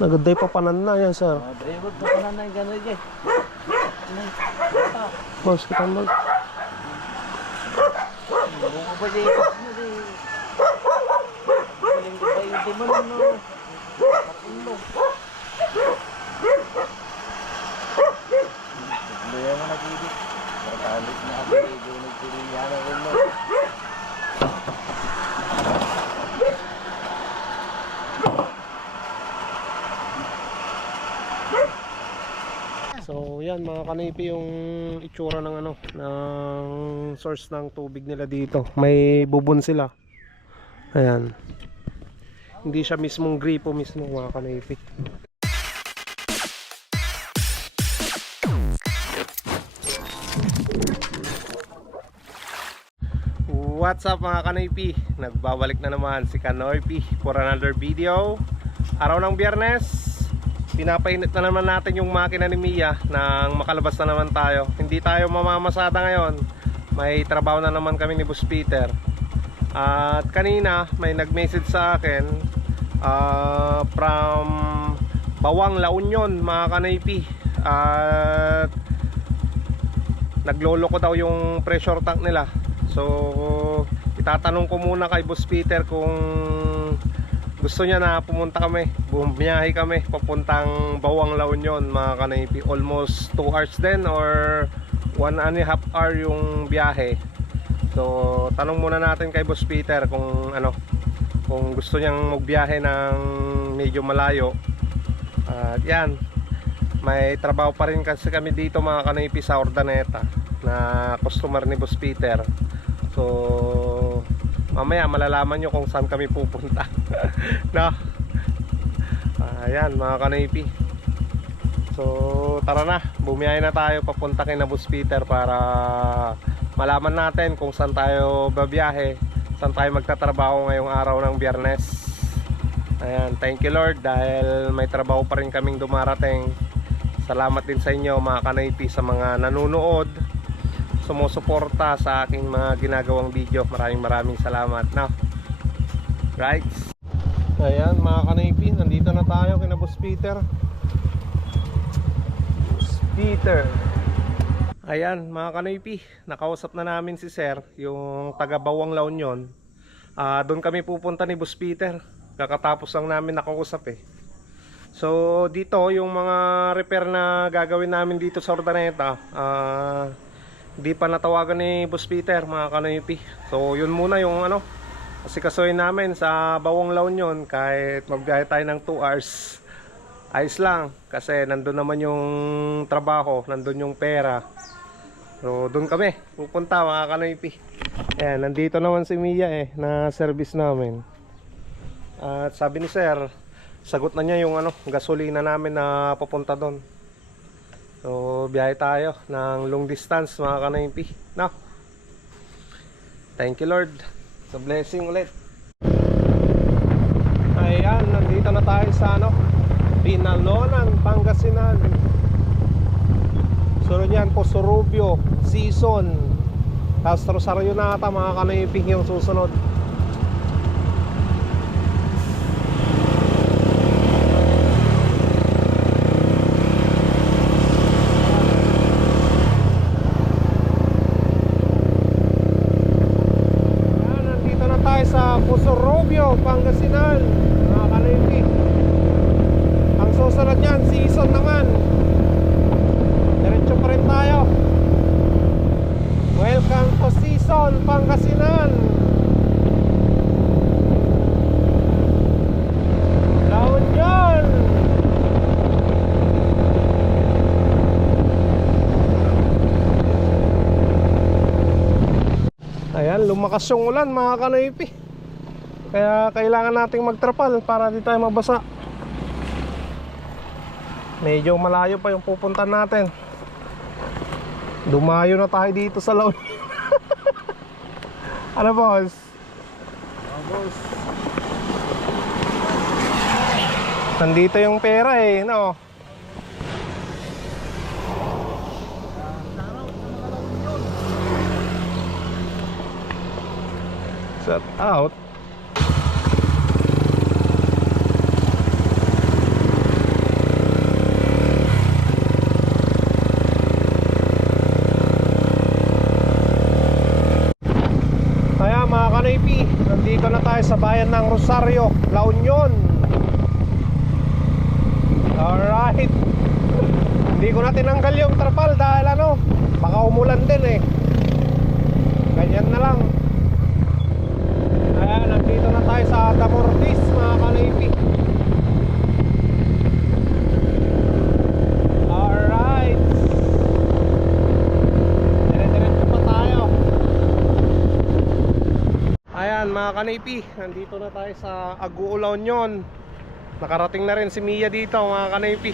Nagaday pa panan na yan, sir. Driver pa panan na yung gano'n dyan. Boss, kitang mag. Bunga ba dyan? Galing ko ba yung diman no? Matulog. Hindi mo nag-ibig. Patalit na ako dito. Nagpilihan na rin mo. So yan mga kanipi, yung itsura ng ano, ng source ng tubig nila dito. May bubon sila. Ayan. Hindi siya mismong gripo mismo mga kanipi. What's up mga kanipi? Nagbabalik na naman si Kanoypi for another video. Araw ng Biyernes, pinapainit na naman natin yung makina ni Mia nang makalabas na naman tayo. Hindi tayo mamamasada ngayon. May trabaho na naman kami ni Boss Peter. At kanina may nag-message sa akin from Bawang, La Union mga kanaypi. At nagloloko daw yung pressure tank nila. So itatanong ko muna kay Boss Peter kung gusto niya na pumunta kami, bumiyahe kami papuntang Bawang, La Union mga kanaypi. Almost 2 hours din or 1.5 hour yung biyahe. So tanong muna natin kay Boss Peter kung ano, kung gusto niyang magbiyahe ng medyo malayo. At yan, may trabaho pa rin kasi kami dito mga kanaypi sa Urdaneta na customer ni Boss Peter. So mamaya malalaman nyo kung saan kami pupunta. No? Ayan mga kanaypi. So tara na, bumiyahe na tayo papunta kay na Boss Peter para malaman natin kung saan tayo babiyahe, saan tayo magtatrabaho ngayong araw ng Biyernes. Ayan, thank you Lord dahil may trabaho pa rin kaming dumarating. Salamat din sa inyo mga kanaypi sa mga nanonood, sumusuporta sa aking mga ginagawang video. Maraming salamat na. Right? Ayan mga kanaypi, nandito na tayo kina Boss Peter. Boss Peter. Ayan mga kanaypi, nakausap na namin si Sir, yung taga Bawang, La Union. Doon kami pupunta ni Boss Peter. Kakatapos lang namin nakausap eh. So dito yung mga repair na gagawin namin dito sa Urdaneta, hindi pa natawagan ni Boss Peter mga kanaypi. So yun muna yung ano, kasi kasuhin namin sa Bawang, La Union. Kahit magbiyahe tayo ng 2 hours, ayos lang kasi nandun naman yung trabaho, nandun yung pera. So doon kami pupunta mga kanaypi. Ayan, nandito naman si Mia eh, na service namin. At sabi ni Sir, sagot na niya yung ano, gasolina namin na papunta doon. So biyahe tayo ng long distance mga kanaypi. No? Thank you Lord sa blessing ulit. Ayan, nandito na tayo sa ano, Binalonan, Pangasinan. Sunod yan po Sorobio, Season. Tapos Rosario na ata mga kanaypi yung susunod. Sa Sorobio, Pangasinan mga kanaypi. Ang susunod yan, Season naman. Diretso pa rin tayo. Welcome to Season, Pangasinan. La Union. Ayan, lumakas yung ulan mga kanaypi. Kaya kailangan nating magtrapal para di tayo mabasa. Medyo malayo pa yung pupuntan natin. Dumayo na tayo dito sa La Union. Ano boss? Boss. Nandito yung pera eh, no? Shut out. nandito na tayo sa bayan ng Rosario, La Union. Alright. Hindi ko na tinanggal yung trapal dahil ano, baka umulan din eh. Ganyan na lang. Ayan, nandito na tayo sa Damortis, mga kanaypi. Alright. Dire-diretso pa tayo. Ayan mga kanaypi, nandito na tayo sa Aguo, La Union. Nakarating na rin si Mia dito mga kanaypi.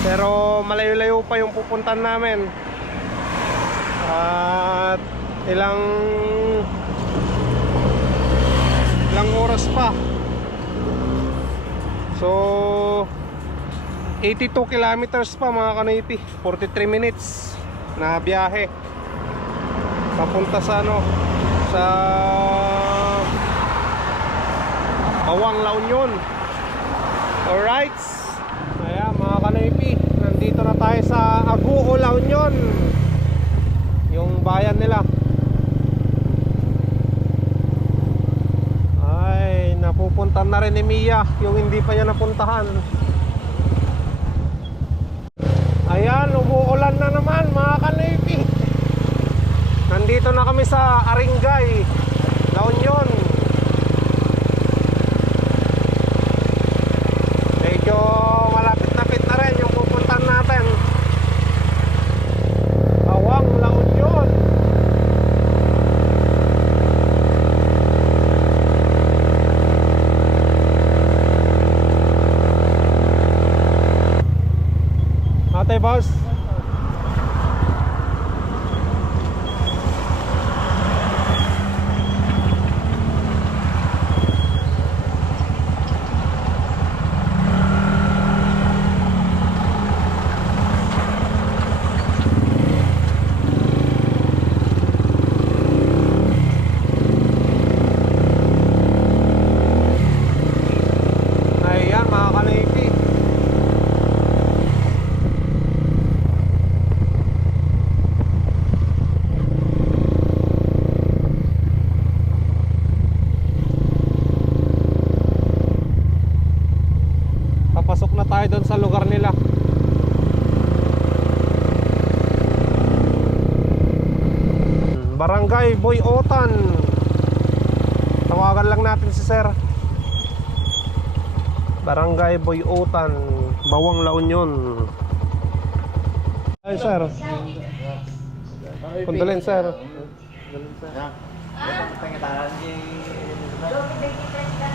Pero malayo-layo pa yung pupuntan namin. At ilang oras pa. So 82 kilometers pa mga kanaypi. 43 minutes na biyahe papunta sa ano, sa Bawang, La Union. Alright. Ayan mga kanaypi, nandito na tayo sa Aguo, La Union, yung bayan nila. Ay, napupuntan na rin ni Mia yung hindi pa niya napuntahan. Ayan, umuulan na naman mga kanaypi. Nandito na kami sa Aringay, La Union. Medyo malapit-lapit na rin yung pupuntan natin. Bawang, La Union. Ate boss. Ayan mga kanaypi. Papasok na tayo doon sa lugar nila. Barangay Boy Otan. Tawagan lang natin si sir. Barangay Boy Otan, Bawang, La Union. Ay sir. Kundalin sir.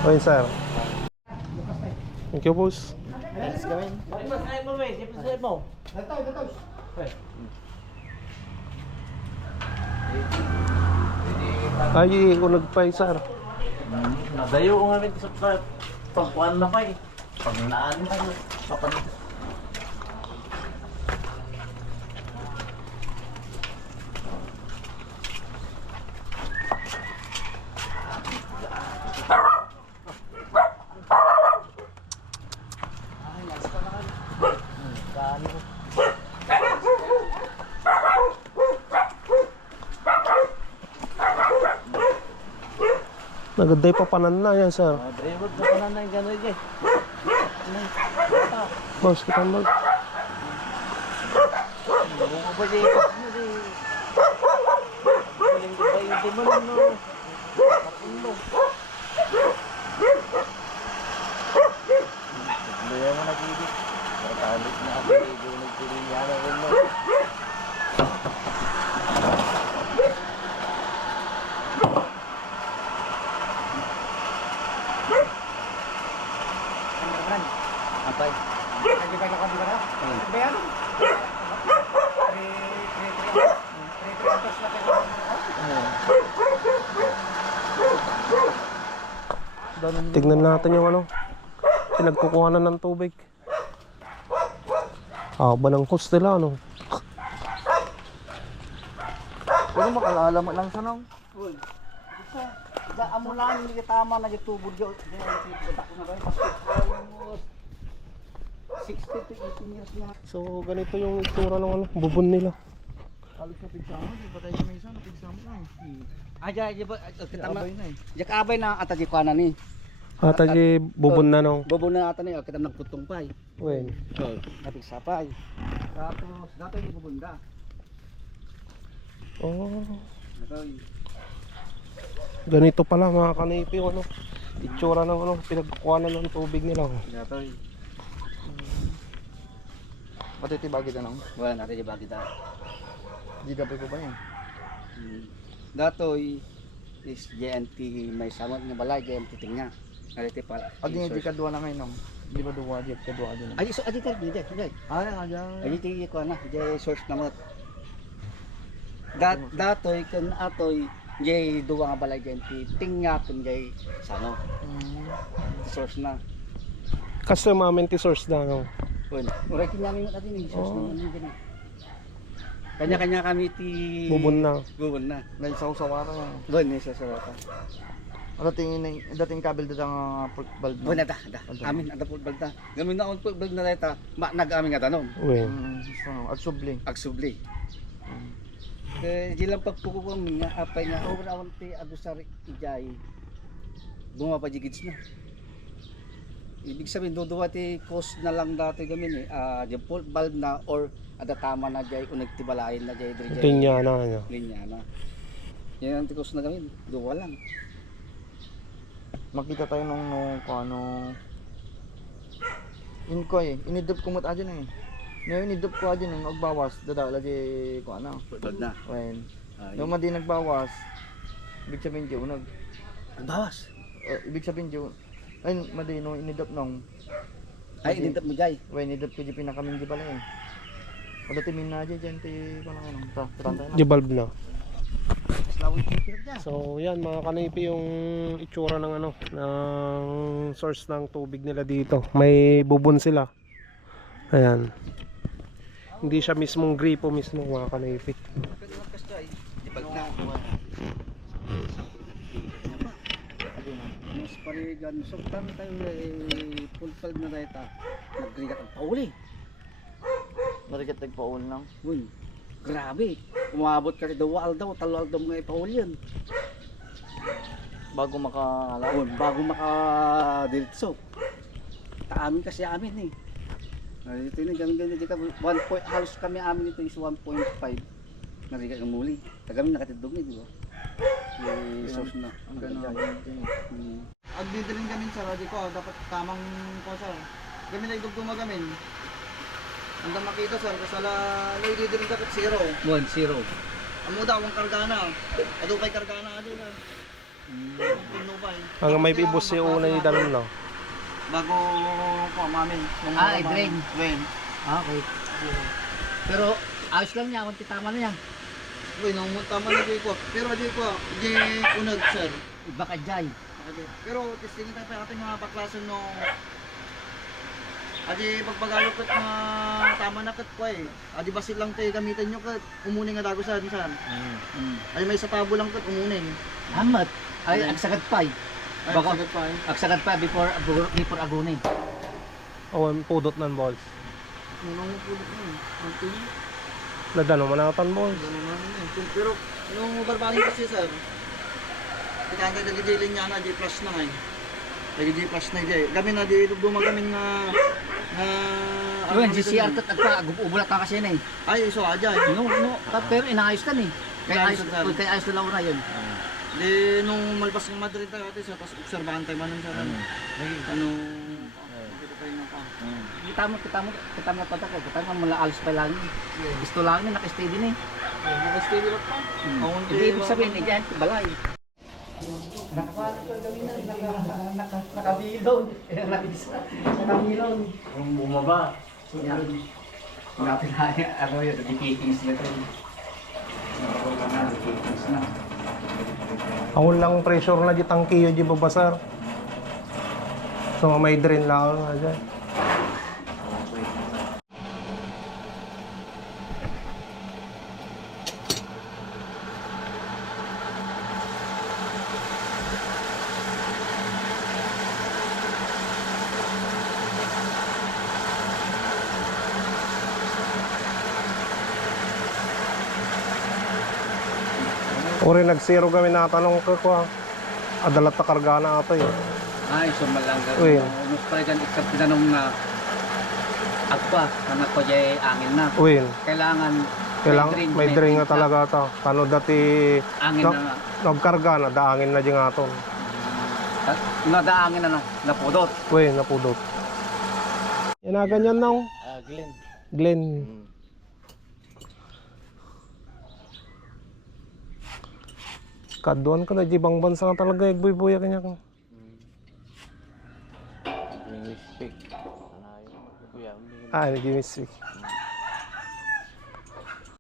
Ay sir. Thank you boss. Ay, unag pa sir. Nadayo ko nga rin sa pagkuhan na pa eh. Paglaan na papan. Nagaday pa panan na yan sir. Driver na pa na yung gano'n eh. Boss, kita mag. Bunga ba dito? Galing ko ba yung timon no? Mapuno. Hindi mo nag-ibig. Matalit na ako eh. Doon nagpilihan na rin mo. Apay. Lagi ba ka dito na? Bayan. Tignan natin yung ano, pinagkukuhanan ng tubig. Ba ng hose nila ano? Pero makalala mo lang sa nung. Uy. Sa amulan hindi tama na gitubod yo. 60 to 18 years na. So ganito yung itsura ng ano, bubon nila. Halos sa pigsama, di ba tayo may isang pigsama lang. Aja ba kita Abay na eh. jak abay na ata di kana ni. Ata di bubon na no. Bobo na ata ni kita nagputong pay. Wen. So, napig sapay. Tapos dato yung bubunda. Oh. Dato Ganito pala mga kanipi yung ano. Itsura ng ano, pinagkukuhanan ng tubig nila. Oh. dato. Matitibagi na nang. Wala natin di ba kita. Di gabi ko ba yan? Datoy is JNT may samot nga balay JNT tingnya. Nariti pa. Adi nga di ka duwa na ngayon nang. Di ba duwa di ka duwa din? Ay so adi ka di. Ay, Ay ti ko na jay source na mot. Datoy kun atoy jay duwa nga balay JNT tingnya kun jay sano. Source na. Kasi mamenti source na no. Bueno, ora kinyamin natin ni source na ni gani. Kanya-kanya kami ti Bubon na. Bubon na. May saw-sawara na. Bon ni sa sarata. Dating kabel dito ang pork bulb. Bon ada. Amin ada pud balta. Gamin na on pud bag na data. Nag-amin nga tanom. Wen. At subling. Agsubli. Di lang pagpuko ko nga apay nga ora ti adusar ijay. Bumapajigids na. Ibig sabihin duduwa ti cost na lang dati gamin di pult bulb na or ada tama na jay unag tibalain na jay diri jay. Tinya na ano. Linya na. Yan ang ti cost na gamin. Duwa lang. Makita tayo nung kung ano. Inkoy, inidop ko mat adyan eh. Ngayon inidop ko adyan nung agbawas, dadala di kung ano. Bulb na. When nung madi nagbawas, ibig sabihin di unag. Ang bawas. Ibig sabihin di ay madi nung inidop nung Ay inintap mo jay. when inidop ko di pinakamin di pala eh. Kada timin na dyan ti kung ano. Tantay na. Di bulb na. Slawit mo dyan. So yan mga kanipi yung itsura ng ano ng source ng tubig nila dito. May bubon sila. Ayan. Hindi siya mismong gripo mismo mga kanipi. Pwede magkas jay. Di bag na. Mas parigan. So kami tayo pulpal na tayo ta. Nagrigat ang pauli. Marikat nagpaul lang. Uy, grabe. Umabot kasi daw talwal daw mga ipauli yan. Bago makala. Bago maka-diretso. Amin kasi amin eh. Dito na ganun dito halos kami amin ito is 1.5. Narigat ng muli. Kami nakatidog ni di ba? Source na. Ang ganun. Hmm. Agdidirin kami sa radyo ko, dapat tamang ko sir. Kami na idugtong magamin. Ang makita sir, kasala naididirin dapat 0. 1-0. Amo daw ang kargana. Ado pay kargana ado na. Puno pa eh. Ang may ibus si una ni dalon no. Bago ko mamin. Drain. When. Okay. Pero ayos lang niya, kunti tama na yan. Uy, nung tama na di ko. Pero di ko, di unag sir. Iba ka jay. Pero testingin tayo pa ating mga baklasan no. Adi pagpagalok kat mga tama na kat ko eh. Adi basil lang tayo gamitan nyo kat umuning nga dago saan. Ay may sapabo lang kat umuning. Amat. Ay, agsagat pa eh. Ay, Baka- sagot pa eh. Agsagat pa before agunin. Awan pudot ng balls. Nunong mo po na eh. Ang tuloy. Nadalo manatan balls. Ganun na rin eh. Pero nung barbangin kasi sir, ika ang nagigilin niya na di plus na ngayon. Di plus na di. Kami na di dumagamin na Yun, GCR kat agpa, agubulat ka kasi yun eh. Ay, so aja. No, pero inaayos ka ni. Kaya Inaayos ka. ayos na lang na yun. Di nung malpas ng Madrid tayo ate sa tapos obserbahan tayo man sa ano kita tayo na pa. Kita mo patak ko. Kita mo mula alis pa lang. Gusto lang na naka-stay din eh. Naka-steady lang pa. Hindi ibig sabihin eh, dyan, balay. Nakabilon. Nakabilon. Kung bumaba. Natin na ano yun, dedicating sila ito. Dedicating na. Ako lang pressure na di tangkiyo di babasar. So may drain lang ako dyan. Uri nag-zero kami natanong ko ko. Adalat na karga na ato eh. Ay, sumalangga. Uy. Unos pa rin ikap tinanong na agpa, anak ko jay angin na. Uwin. Kailangan May drain nga talaga ito. Kano dati angin na. nagkarga na, daangin na dyan aton. Nadaangin na napudot. Uwin, napudot. Yan na ganyan na. Glenn. Glenn. Kaduan ka na, jibang bansa nga talaga, igbuy-buya kanya ka. Jimmy Speak.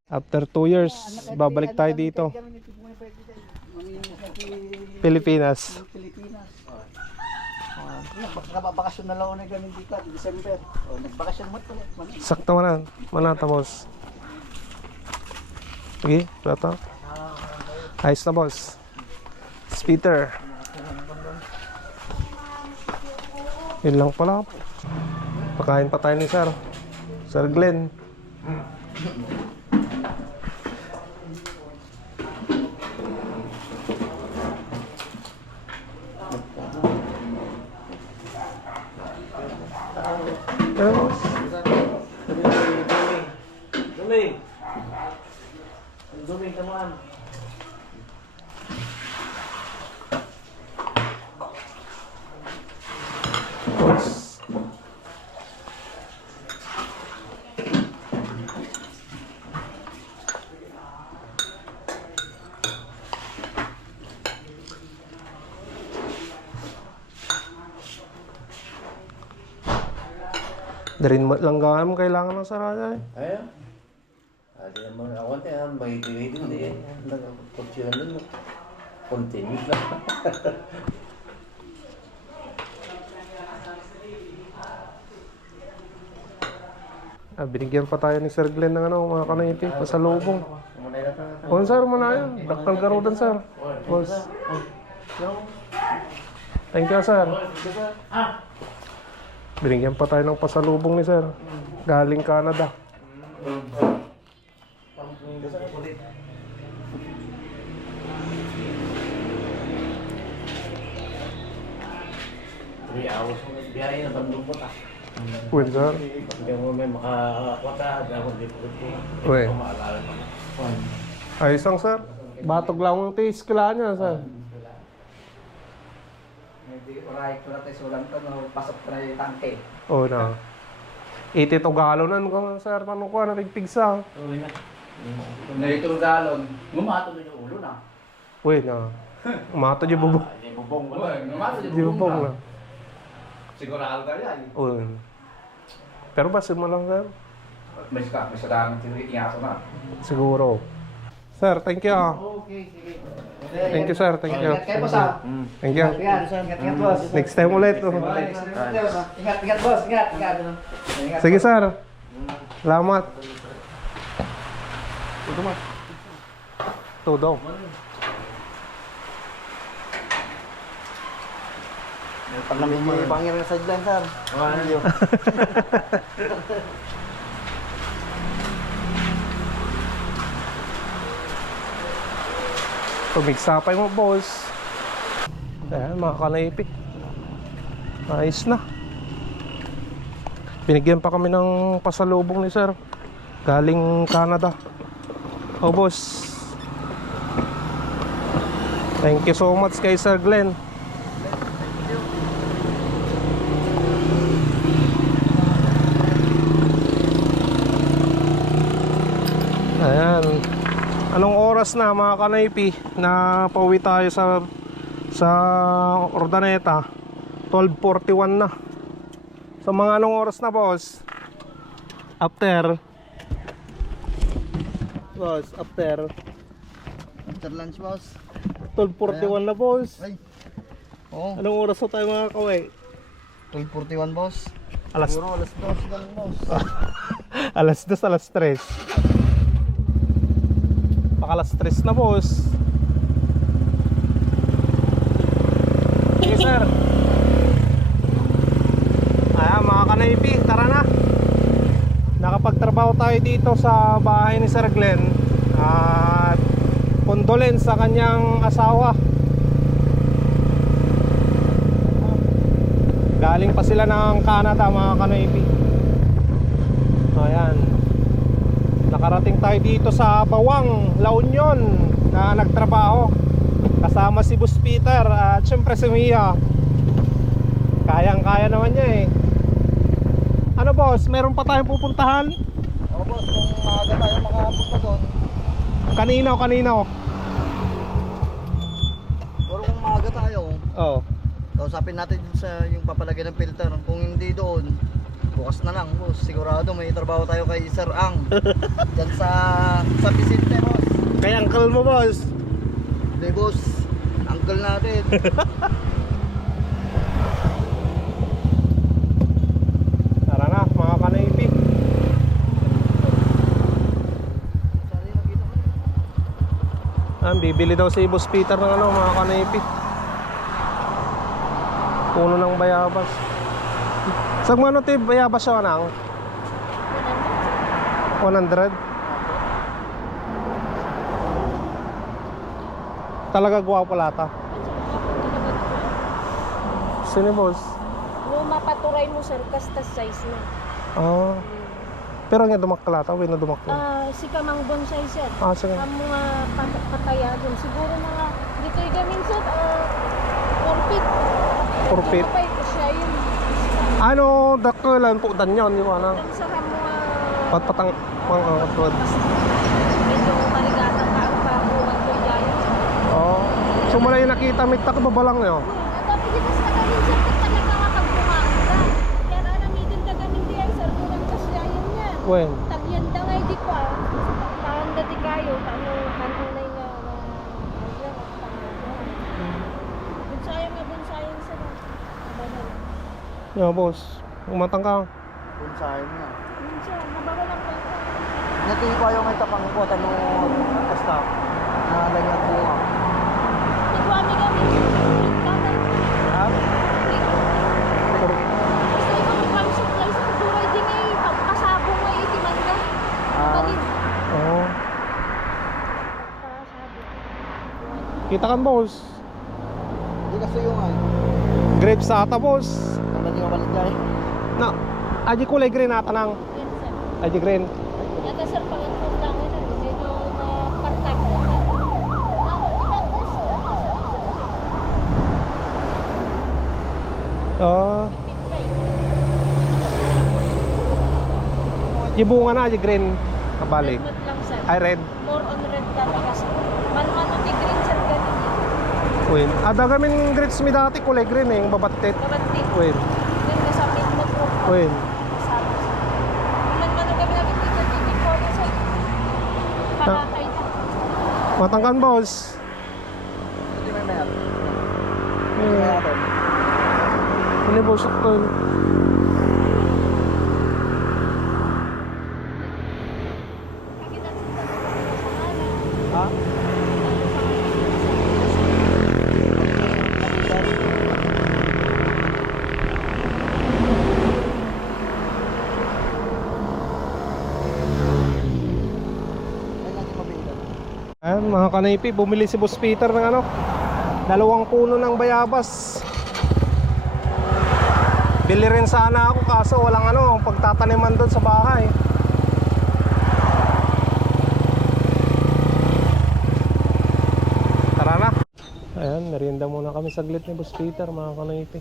After 2 years, babalik tayo dito. Pilipinas. Pilipinas. Nagbakasyon na lang na kami dito, December. Nagbakasyon mo ito. Sakto man manata boss. Sige, plata. Ayos na boss. Speeder. Yun lang pala. Pakain pa tayo ni Sir. Sir Glenn. Ano boss? Duming, come on. Boss. Darin langgaan mo kailangan ng saraya eh. Ayo. Ada naman ako tayo may din din. Nagpagsiyan nun. Continuous lang. Binigyan pa tayo ni Sir Glenn ng mga kanayipi, pasalubong. O sir, manayan. Daktal garudan sir. Boss. Thank you sir. Binigyan pa tayo ng pasalubong ni sir. Galing Canada. Three hours mo biyahe na bandungkot ah. Uy sir. Hindi mo may makakwata. Ako hindi po ito. Uy. Hindi ko maalala naman. Ay isang sir. Batog lang yung taste kila niya sir. Hindi oray ko natin sulang to, pasok ko na yung tangke. Oo na. 80 to galonan ko sir. Paano ko narigpigsa? Uwi na. Narito galon, gumato na yung ulo na. Uy na. Umato di bubong. Hindi bubong mo. Gumato Di bubong na. Sigurado ka yan. Uy. Pero basin mo lang sir. May sadang tinaso na. Siguro. Sir, thank you. Okay, sige. Thank you sir, thank you. Ingat kayo boss ha. Thank you. Ingat boss. Next time ulit. Ingat boss, ingat. Sige sir. Salamat. Tudong. Pag namin bangir sa sideline, sir. Ano Tumigsapay mo boss. Ayan mga kanaypi. Ayos na. Binigyan pa kami ng pasalubong ni sir. Galing Canada. Oh boss. Thank you so much kay Sir Glenn. Ayan. Anong oras na mga kanaypi na pauwi tayo sa Ordaneta? 12:41 na. So mga anong oras na boss? After After lunch, boss. 12:41 na boss. Ay. Oo. Anong oras na tayo mga kaway? 12:41, boss. Alas Siguro alas 2 lang, boss. alas 2, alas 3. Pakalas 3 na boss. Sige sir. Ayan mga kanaypi, tara na. Nakapagtrabaho tayo dito sa bahay ni Sir Glenn. At condolence sa kanyang asawa. Galing pa sila ng Canada mga kanoipi. Ayan. Nakarating tayo dito sa Bawang, La Union na nagtrabaho. Kasama si Boss Peter at syempre si Mia. Kayang-kaya naman niya eh. Ano boss, meron pa tayong pupuntahan? O boss, kung maaga tayo makapunta doon, Kanino? pero kung maaga tayo, Oh. kausapin natin dun sa yung papalagay ng filter. Kung hindi doon, bukas na lang boss. Sigurado may trabaho tayo kay Sir Ang. Diyan sa Vicente boss. Kaya uncle mo boss. Hindi boss, uncle natin. Tara na mga kanoipi. Bibili daw si Boss Peter ng ano mga kanoipi. Puno ng bayabas. Sag mo ano tayo bayabas siya nang? 100? Talaga gwapo lata. Sino boss? No, mapaturay mo sir, kasta size na. Ah. Pero nga dumaklata, wala dumakla. Si Kamang Bonsai sir. Ah, sige. Ang mga patayagon. Siguro mga, dito yung gamin sir, 4 feet. 4 feet. Kapay ko siya yun. Ano, dakulan po dan yon, di ba na? Ang sa mga... Patpatang pang Medyo marigatan ka ang pabuwag ko yan. Oh. So mula yung nakita may takbabalang niyo. Tapi dito sa gamin sir, kung talaga kapagbumaan ka. Kaya nalamitin ka gamin diyan sir, kulang ka siya yun yan. When? Tagyan da ngay di ko Taon dati kayo, kanunay nga ayan, bonsayang sir. Mabanal. Yo, boss. Umatang ka. Kung saan na. Minsan, mabagal ang bata. Natingin ko ayaw may tapang ko, tanong kasta. Nalagyan ko nga. Nagwami kami. Tatay. Ha? Gusto ko kami supply sa kulturay din ngay. Pagkasabong ngay itimanda. Balid. Oh. Pasabong. Kita kan, boss. Hindi kasi yung ay. Grapes sa ata, boss. Ang dating ang baligay. Na, aji kulay green ata nang. Yan sir. Aji green. Yata sir, pag-antong lang yun. Medyo na part-time. Oh. Ibunga na aji green. Kabalik. Red lang sir. Ay red. More on red dati kasi. Mano ti green sir ganun yun. Win. Ada gamin grapes mi dati kulay green eh, yung babatit. Babatik. Win. Green na sa mid mo po. Win. Kasama sir. Man kami namin dito dito po na sir. Pakakay na. Matangkan, boss. Hindi may mayat. Hmm. Mayatan. Ini boss ko. Kakita sir. Sa Ha? Ay, natin mabinggan. Ayan mga kanaypi, bumili si Boss Peter ng ano, 2 puno ng bayabas. Bili rin sana ako kaso walang ano, pagtataniman doon sa bahay. Tara na. Ayan, merienda muna kami saglit ni Boss Peter mga kanaypi.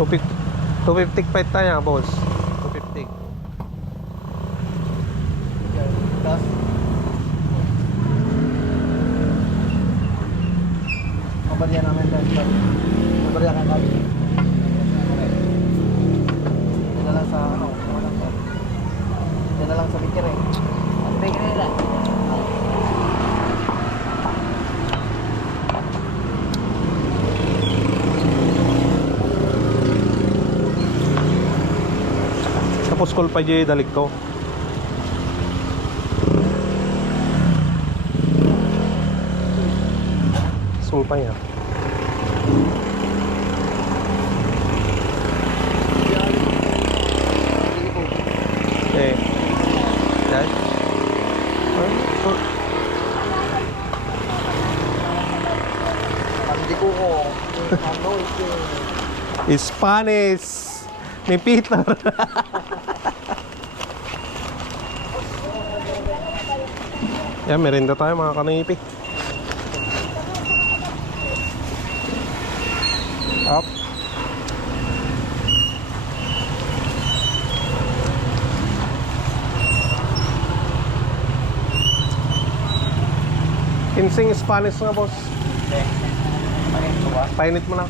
$250 tayo, boss. 250. Tapos, mabarya namin dahil mabarya ka kami. Yan na lang sa ano, yan na lang sa picture eh. Ang bigyan nila. Tapos call pa dyan dalik to. Sulpa niya. Okay. Yan. Hindi ko ko. Ano ito? Spanish ni Peter. Yan, merienda tayo mga kanipi. Up. Insing Spanish nga, boss. Painit mo na.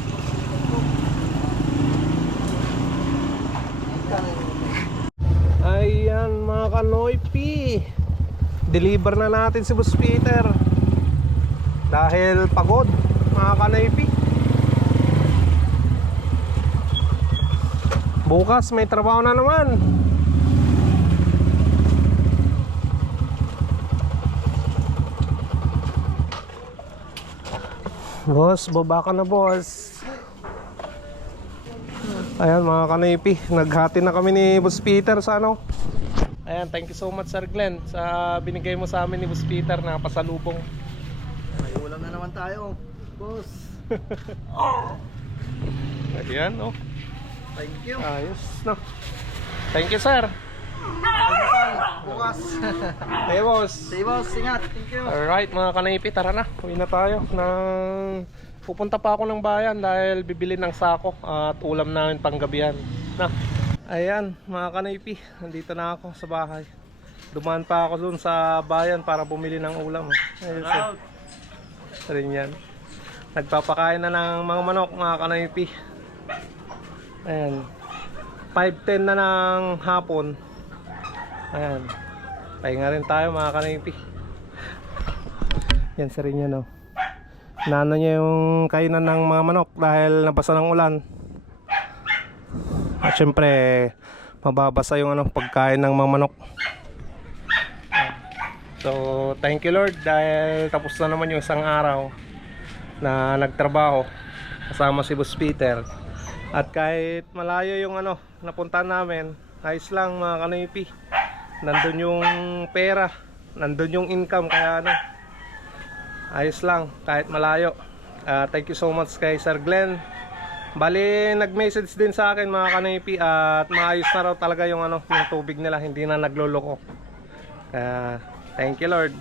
Ayan mga kanoypi, deliver na natin si Boss Peter dahil pagod mga kanoypi. Bukas may trabaho na naman. Boss, baba ka na boss. Ayan mga kanipi, naghati na kami ni Boss Peter sa ano. Ayan, thank you so much Sir Glenn sa binigay mo sa amin ni Boss Peter na pasalubong. May ulam na naman tayo, boss. Ayan, oh. Thank you. Ayos, no. Thank you sir. Bukas. Hey boss. Sige boss, ingat. Thank you. Alright mga kanipi, tara na. Uwi na tayo. Pupunta pa ako ng bayan dahil bibili ng sako at ulam namin panggabihan. Na. Ayan mga kanipi, nandito na ako sa bahay. Dumaan pa ako dun sa bayan para bumili ng ulam. Ayos, rin yan. Nagpapakain na ng mga manok mga kanipi. Ayan. 5:10 na ng hapon. Ayan. Pahinga rin tayo mga kanipi. Yan sa rin yan, oh. Nano niya yung kainan ng mga manok dahil nabasa ng ulan. At syempre mababasa yung pagkain ng mga manok. So thank you Lord dahil tapos na naman yung isang araw na nagtrabaho kasama si Boss Peter. At kahit malayo yung napuntahan namin, ayos lang mga kanipi. Nandun yung pera, nandun yung income, kaya ayos lang kahit malayo. Thank you so much kay Sir Glenn. Bali nag-message din sa akin mga kanipi at maayos na raw talaga yung yung tubig nila, hindi na nagloloko. Thank you Lord.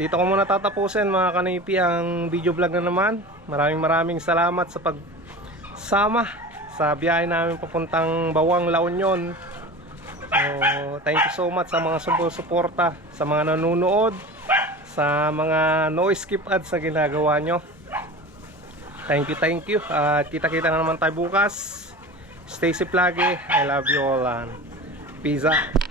Dito ko muna tatapusin mga kanipi ang video vlog na naman. Maraming salamat sa pagsama sa biyahe namin papuntang Bawang, La Union. So, thank you so much sa mga sumusuporta, sa mga nanonood, sa mga no skip ads sa ginagawa nyo. Thank you. Kita-kita na naman tayo bukas. Stay safe lagi. I love you all and peace out.